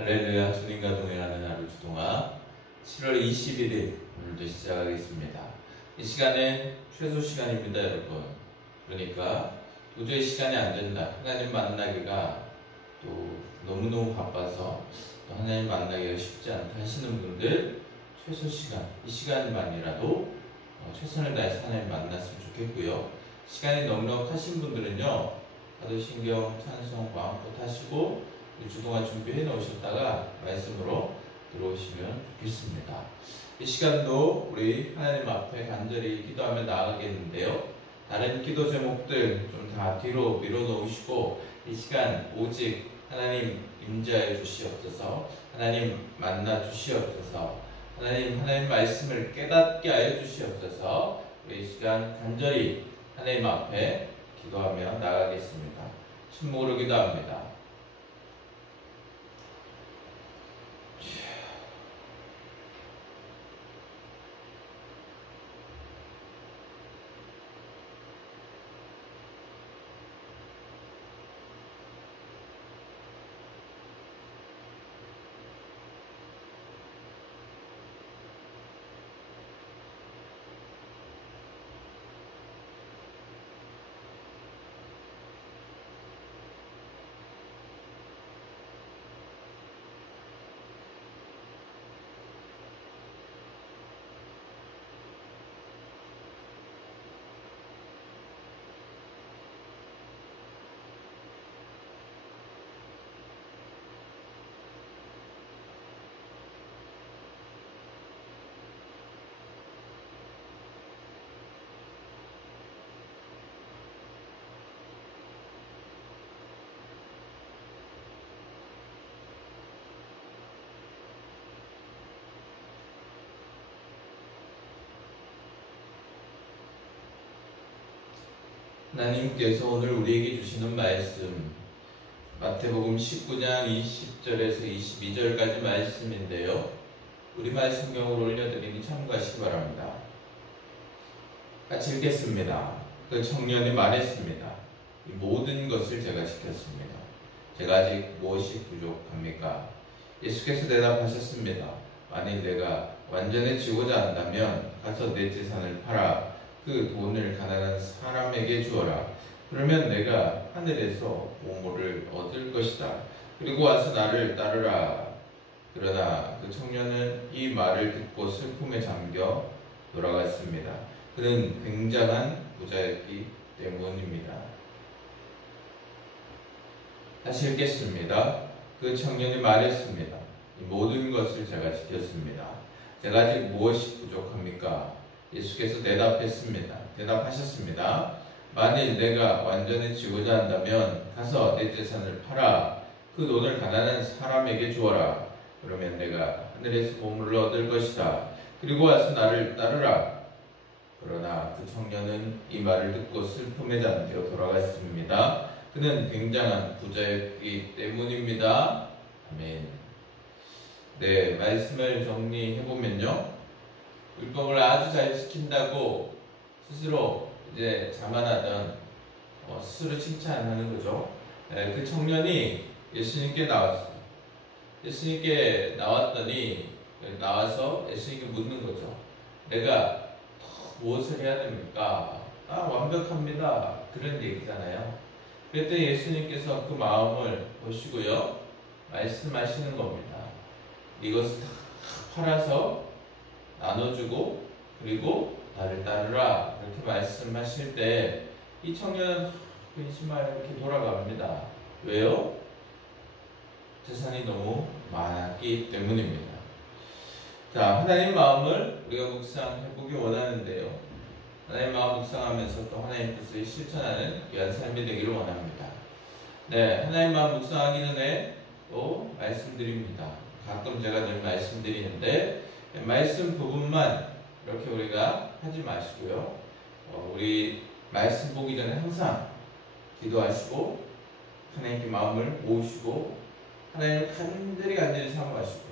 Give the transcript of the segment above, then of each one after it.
할렐루야. 주님과 동행하는 하루 주동아 7월 21일 오늘도 시작하겠습니다. 이 시간은 최소 시간입니다, 여러분. 그러니까 도저히 시간이 안 된다, 하나님 만나기가 또 너무너무 바빠서 또 하나님 만나기가 쉽지 않다 하시는 분들, 최소 시간, 이 시간만이라도 최선을 다해서 하나님 만났으면 좋겠고요. 시간이 넉넉하신 분들은요, 가도신경, 찬송, 마음껏 하시고 주동안 준비해 놓으셨다가 말씀으로 들어오시면 좋겠습니다. 이 시간도 우리 하나님 앞에 간절히 기도하며 나아가겠는데요, 다른 기도 제목들 좀 다 뒤로 밀어 놓으시고 이 시간 오직 하나님 임재하여 주시옵소서, 하나님 만나 주시옵소서, 하나님 말씀을 깨닫게 하여 주시옵소서. 우리 이 시간 간절히 하나님 앞에 기도하며 나가겠습니다. 침묵으로 기도합니다. 하나님께서 오늘 우리에게 주시는 말씀, 마태복음 19장 20절에서 22절까지 말씀인데요, 우리말 성경으로 올려드리니 참고하시기 바랍니다. 같이 읽겠습니다. 그 청년이 말했습니다. 이 모든 것을 제가 지켰습니다. 제가 아직 무엇이 부족합니까? 예수께서 대답하셨습니다. 만일 내가 완전해지고자 한다면 가서 내 재산을 팔아 그 돈을 가난한 사람에게 주어라. 그러면 내가 하늘에서 보물을 얻을 것이다. 그리고 와서 나를 따르라. 그러나 그 청년은 이 말을 듣고 슬픔에 잠겨 돌아갔습니다. 그는 굉장한 부자였기 때문입니다. 다시 읽겠습니다. 그 청년이 말했습니다. 이 모든 것을 제가 지켰습니다. 제가 아직 무엇이 부족합니까? 예수께서 대답하셨습니다. 만일 내가 완전해지고자 한다면 가서 내 재산을 팔아 그 돈을 가난한 사람에게 주어라. 그러면 내가 하늘에서 보물을 얻을 것이다. 그리고 와서 나를 따르라. 그러나 그 청년은 이 말을 듣고 슬픔에 잠겨 돌아갔습니다. 그는 굉장한 부자였기 때문입니다. 아멘. 네, 말씀을 정리해보면요, 율법을 아주 잘 지킨다고 스스로 이제 자만하던, 스스로 칭찬하는 거죠. 그 청년이 예수님께 나왔어요. 예수님께 나와서 예수님께 묻는 거죠. 내가 무엇을 해야 됩니까? 완벽합니다. 그런 얘기잖아요. 그랬더니 예수님께서 그 마음을 보시고요, 말씀하시는 겁니다. 이것을 다 팔아서 나눠주고 그리고 나를 따르라. 이렇게 말씀하실 때 이 청년은 근심하여 이렇게 돌아갑니다. 왜요? 재산이 너무 많았기 때문입니다. 자, 하나님 마음을 우리가 묵상해보기 원하는데요, 하나님 마음 묵상하면서 또 하나님 뜻을 실천하는 귀한 삶이 되기를 원합니다. 네, 하나님 마음 묵상하기 전에 또 말씀드립니다. 가끔 제가 늘 말씀드리는데 말씀 부분만 이렇게 우리가 하지 마시고요, 우리 말씀 보기 전에 항상 기도하시고 하나님께 마음을 모으시고 하나님을 간절히 사모하시고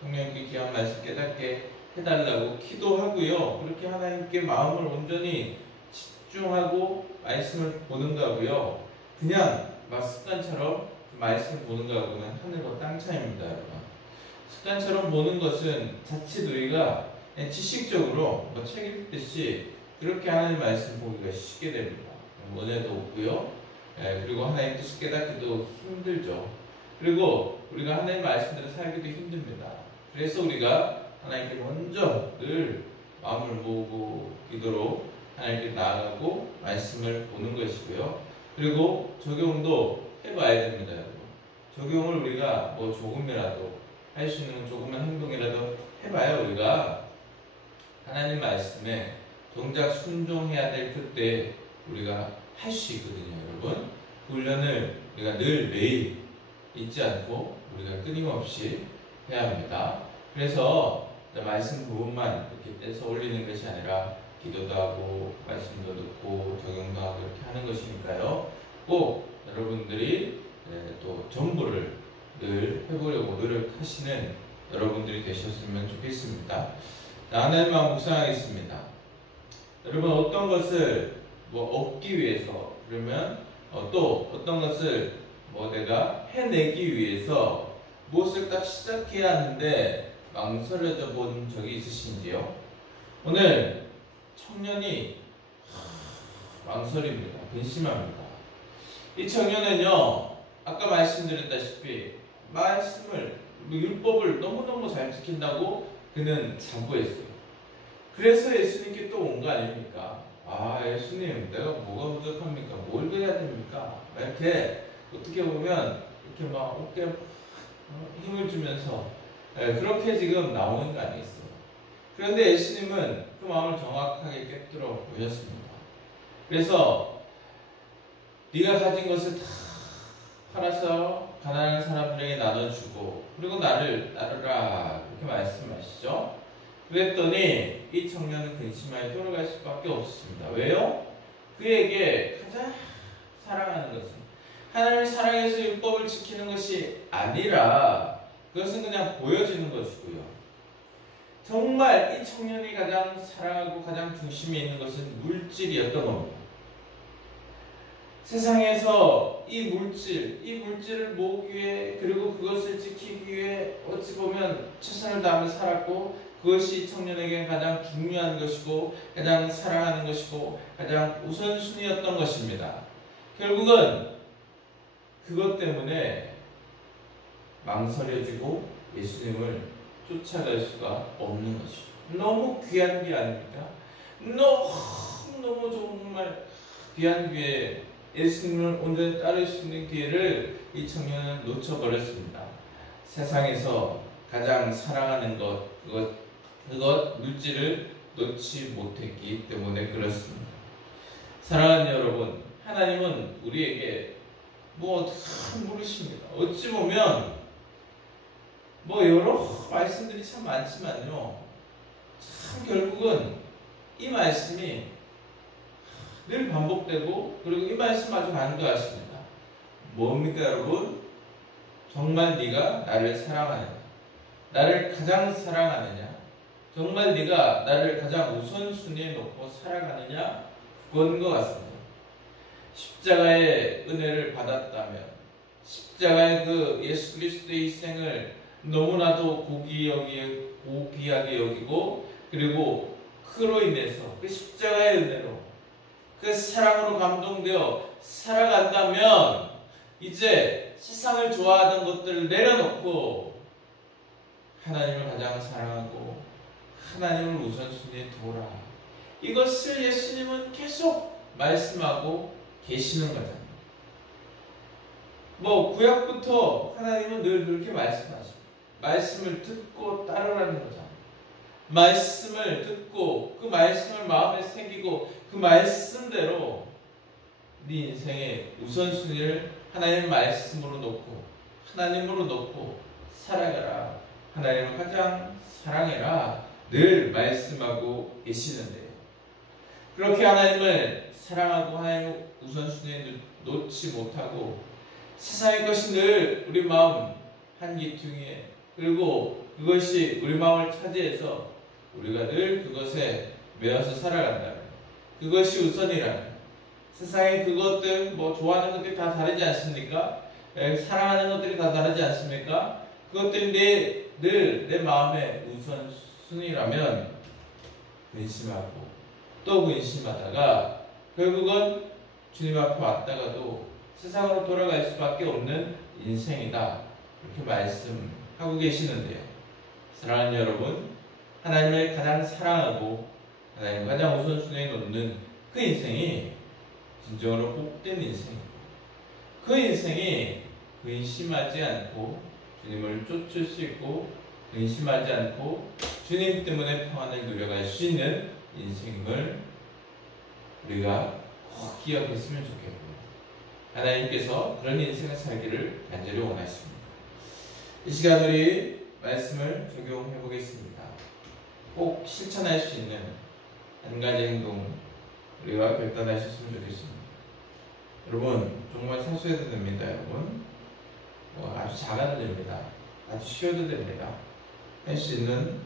성령님께 귀한 말씀 깨닫게 해달라고 기도하고요, 그렇게 하나님께 마음을 온전히 집중하고 말씀을 보는 거고요, 그냥 막 습관처럼 그 말씀을 보는 것하고는 하늘과 땅 차이입니다, 여러분. 습관처럼 보는 것은 자칫 우리가 그냥 지식적으로 뭐 책 읽듯이 그렇게 하나님 말씀 보기가 쉽게 됩니다. 은혜도 없고요. 그리고 하나님 뜻을 깨닫기도 힘들죠. 그리고 우리가 하나님 말씀대로 살기도 힘듭니다. 그래서 우리가 하나님께 먼저 늘 마음을 모으고 기도로 하나님께 나아가고 말씀을 보는 것이고요. 그리고 적용도 해봐야 됩니다, 여러분. 적용을 우리가 뭐 조금이라도 할 수 있는 조그만 행동이라도 해봐야 우리가 하나님 말씀에 정작 순종해야 될 그때 우리가 할 수 있거든요, 여러분. 그 훈련을 우리가 늘 매일 잊지 않고 우리가 끊임없이 해야 합니다. 그래서 말씀 부분만 이렇게 떼서 올리는 것이 아니라 기도도 하고 말씀도 듣고 적용도 하고 이렇게 하는 것이니까요. 꼭 여러분들이 또 전부를 늘 해보려고 노력하시는 여러분들이 되셨으면 좋겠습니다. 하나님만 묵상하겠습니다. 여러분, 어떤 것을 얻기 위해서, 그러면 또 어떤 것을 내가 해내기 위해서 무엇을 딱 시작해야 하는데 망설여져 본 적이 있으신지요? 오늘 청년이 망설입니다. 근심합니다. 이 청년은요, 아까 말씀드렸다시피 말씀을, 율법을 너무너무 잘 지킨다고 그는 자부했어요. 그래서 예수님께 또 온 거 아닙니까? 아, 예수님, 내가 뭐가 부족합니까? 뭘 해야 됩니까? 이렇게 어떻게 보면 이렇게 막 어깨에 힘을 주면서 그렇게 지금 나오는 거 아니겠어요? 그런데 예수님은 그 마음을 정확하게 꿰뚫어 보셨습니다. 그래서 네가 가진 것을 다 팔아서 가난한 사람들에게 나눠주고 그리고 나를 따르라, 그렇게 말씀하시죠. 그랬더니 이 청년은 근심하여 돌아갈 수밖에 없었습니다. 왜요? 그에게 가장 사랑하는 것은 하나님을 사랑해서 율법을 지키는 것이 아니라 그것은 그냥 보여지는 것이고요. 정말 이 청년이 가장 사랑하고 가장 중심에 있는 것은 물질이었던 겁니다. 세상에서 이 물질을 모으기 위해, 그리고 그것을 지키기 위해 어찌 보면 최선을 다하며 살았고, 그것이 청년에게 가장 중요한 것이고 가장 사랑하는 것이고 가장 우선순위였던 것입니다. 결국은 그것 때문에 망설여지고 예수님을 쫓아갈 수가 없는 것이죠. 너무 귀한 게 아닙니까? 너무 정말 귀한 기회, 예수님을 온전히 따를 수 있는 기회를 이 청년은 놓쳐버렸습니다. 세상에서 가장 사랑하는 그것 물질을 놓지 못했기 때문에 그렇습니다. 사랑하는 여러분, 하나님은 우리에게 참 물으십니다. 어찌 보면 여러 말씀들이 참 많지만요, 참 결국은 이 말씀이 늘 반복되고, 그리고 이 말씀 아주 간과하십니다. 뭡니까 여러분? 정말 네가 나를 사랑하느냐? 나를 가장 사랑하느냐? 정말 네가 나를 가장 우선순위에 놓고 살아가느냐? 그건 것 같습니다. 십자가의 은혜를 받았다면, 십자가의 그 예수 그리스도의 희생을 너무나도 고귀하게 여기고, 그리고 그로 인해서 그 십자가의 은혜로, 그 사랑으로 감동되어 살아간다면 이제 세상을 좋아하던 것들을 내려놓고 하나님을 가장 사랑하고 하나님을 우선순위에 두라. 이것을 예수님은 계속 말씀하고 계시는 거잖아요. 구약부터 하나님은 늘 그렇게 말씀하십니다. 말씀을 듣고 따르라는 거잖아요. 말씀을 듣고 그 말씀을 마음에 새기고 그 말씀대로 네 인생의 우선순위를 하나님의 말씀으로 놓고 하나님으로 놓고 살아가라. 하나님을 가장 사랑해라. 늘 말씀하고 계시는데요. 그렇게 하나님을 사랑하고 하나님의 우선순위에 놓지 못하고 세상의 것이 늘 우리 마음 한기퉁이에, 그리고 그것이 우리 마음을 차지해서 우리가 늘 그것에 매여서 살아간다면, 그것이 우선이라면, 세상의 그것들 좋아하는 것들이 다 다르지 않습니까? 사랑하는 것들이 다 다르지 않습니까? 그것들이 늘 내 마음의 우선순위라면 근심하고 또 근심하다가 결국은 주님 앞에 왔다가도 세상으로 돌아갈 수밖에 없는 인생이다. 이렇게 말씀하고 계시는데요. 사랑하는 여러분, 하나님을 가장 사랑하고 하나님 가장 우선순위에 놓는 그 인생이 진정으로 복된 인생이고, 그 인생이 근심하지 않고 주님을 쫓을 수 있고, 근심하지 않고 주님 때문에 평안을 누려갈 수 있는 인생임을 우리가 꼭 기억했으면 좋겠고요. 하나님께서 그런 인생을 살기를 간절히 원하십니다. 이 시간 우리 말씀을 적용해 보겠습니다. 꼭 실천할 수 있는 한 가지 행동 우리가 결단하셨으면 좋겠습니다. 여러분, 정말 사소해도 됩니다. 여러분, 아주 작아도 됩니다. 아주 쉬워도 됩니다. 할 수 있는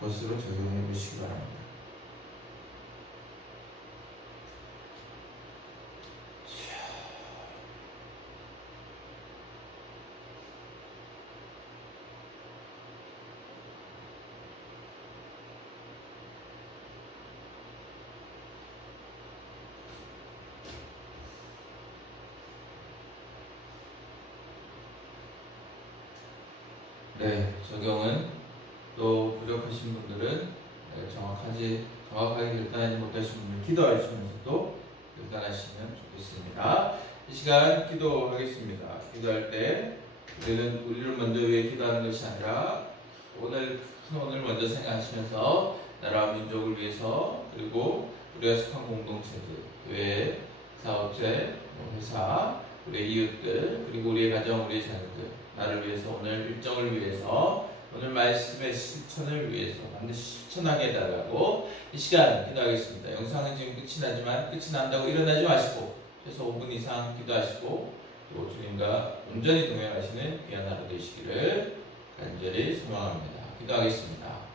것으로 적용해 보시기 바랍니다. 네, 적용은 또 부족하신 분들은 정확하게 결단하지 못하신 분들 기도하시면서도 결단하시면 좋겠습니다. 이 시간 기도하겠습니다. 기도할 때 우리는 우리를 먼저 위해 기도하는 것이 아니라 오늘 먼저 생각하시면서 나라와 민족을 위해서, 그리고 우리가 속한 공동체들, 교회, 사업체, 회사, 우리의 이웃들, 그리고 우리의 가정, 우리의 자녀들, 나를 위해서, 오늘 일정을 위해서, 오늘 말씀의 실천을 위해서 반드시 실천하게 해달라고 이 시간 기도하겠습니다. 영상은 지금 끝이 나지만 끝이 난다고 일어나지 마시고 최소 5분 이상 기도하시고 또 주님과 온전히 동행하시는 귀한 하루 되시기를 간절히 소망합니다. 기도하겠습니다.